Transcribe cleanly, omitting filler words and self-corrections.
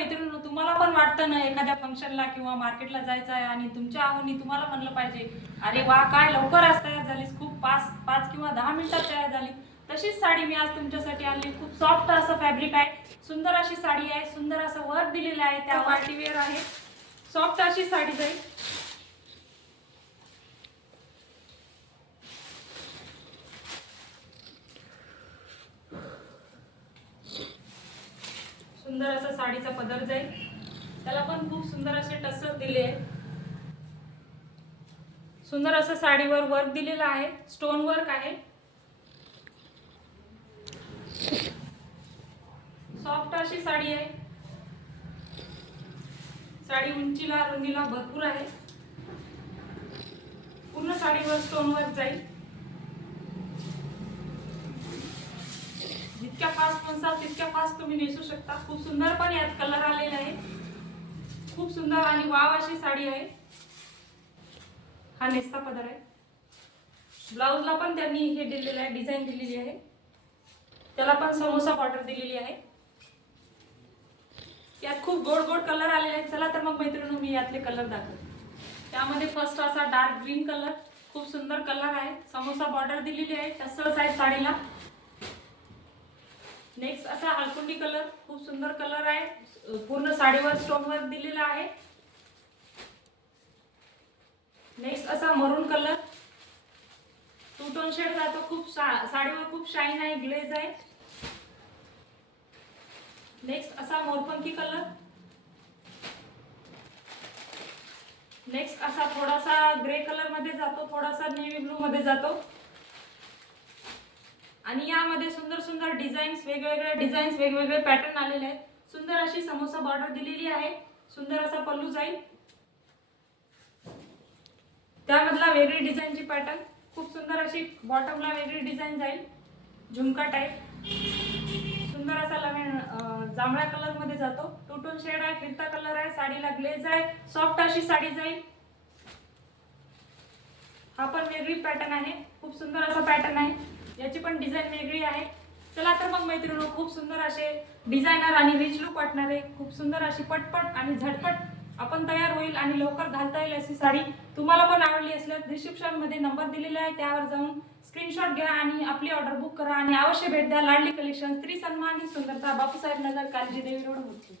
मैत्रिणींनो, तुम्हाला पण वाटतं ना एखाद्या फंक्शनला किंवा मार्केटला जायचं आहे आणि तुमच्या आवडीने तुम्हाला म्हणलं पाहिजे, अरे वा काय लवकर आज तयार झालीस, खूप 5 किंवा 10 मिनिटात तयार झाली. तशीच साडी मी आज तुमच्यासाठी आणली. खूप सॉफ्ट असं फॅब्रिक आहे, सुंदर अशी साडी आहे, सुंदर असं वर्क दिलेलं आहे, त्या पार्टी वेअर आहे, सॉफ्ट अशी साडी जाईल. सुंदर असं साडीचा पदर जाईल, त्याला पण खूप सुंदर असे टसर दिले आहे. सुंदर असं साडीवर वर्क दिलेलं आहे, स्टोन वर्क आहे. सॉफ्ट अशी साडी आहे. साडी उंचीला रुंदीला भरपूर आहे. पूर्ण साडीवर स्टोन वर्क जाईल. जितक्या फास्ट म्हणसाल तितक्या फास्ट तुम्ही नेसू शकता. खूप सुंदर पण यात कलर आलेले आहे. खूप सुंदर आणि वाव अशी साडी आहे. हा नेसता पदर आहे. ब्लाउजला पण त्यांनी हे दिलेलं आहे, डिझाईन दिलेली आहे. त्याला पण समोसा बॉर्डर दिलेली आहे. यात खूप गोड गोड कलर आलेले आहेत. चला तर मग मैत्रिणींनो, मी यातले कलर दाखवते. त्यामध्ये फर्स्ट असा डार्क ग्रीन कलर, खूप सुंदर कलर आहे. समोसा बॉर्डर दिलेली आहे, टसल्स आहेत साडीला. नेक्स्ट असा हळकुंडी कलर, खूप सुंदर कलर आहे. पूर्ण साडीवर स्टोन वर्क दिलेला आहे. नेक्स्ट असा मरून कलर, टू टोन शेड जातो. खूप साडीवर खूप शाईन आहे, ग्लेज आहे. नेक्स्ट असा मोरपंखी कलर. नेक्स्ट असा थोडासा ग्रे कलर मध्ये जातो, थोडासा नेव्ही ब्लू मध्ये जातो. आणि यामध्ये सुंदर सुंदर डिझाईन्स, वेगवेगळे डिझाईन्स, वेगवेगळे पॅटर्न आलेले आहेत. सुंदर अशी समोसा बॉर्डर दिलेली आहे. सुंदर असा पल्लू जाईल. त्यामधला वेगळी डिझाईनची पॅटर्न, खूप सुंदर अशी बॉटमला वेगळी डिझाईन जाईल, झुमका टाईप. सुंदर असा जांभळ्या कलर मध्ये जातो. टू टोन शेड आहे, फिरता कलर आहे, साडीला ग्लेज आहे, सॉफ्ट अशी साडी जाईल. हा पण वेगळी पॅटर्न आहे, खूप सुंदर असा पॅटर्न आहे. याची पण डिझाईन वेगळी आहे. चला तर मग मैत्रिणींनो, खूप सुंदर असे डिझायनर आणि रिच लुक वाटणारे, खूप सुंदर अशी पटपट आणि झटपट आपण तयार होईल आणि लवकर घालता येईल अशी साडी तुम्हाला पण आवडली असल्यास डिस्क्रिप्शन मध्ये नंबर दिलेला आहे, त्यावर जाऊन स्क्रीनशॉट घ्या आणि आपली ऑर्डर बुक करा. आणि अवश्य भेट द्या लाडली कलेक्शन, स्त्री सन्मान ही सुंदरता, बापूसाहेब नगर, काळजी देवी रोड, मुंबई.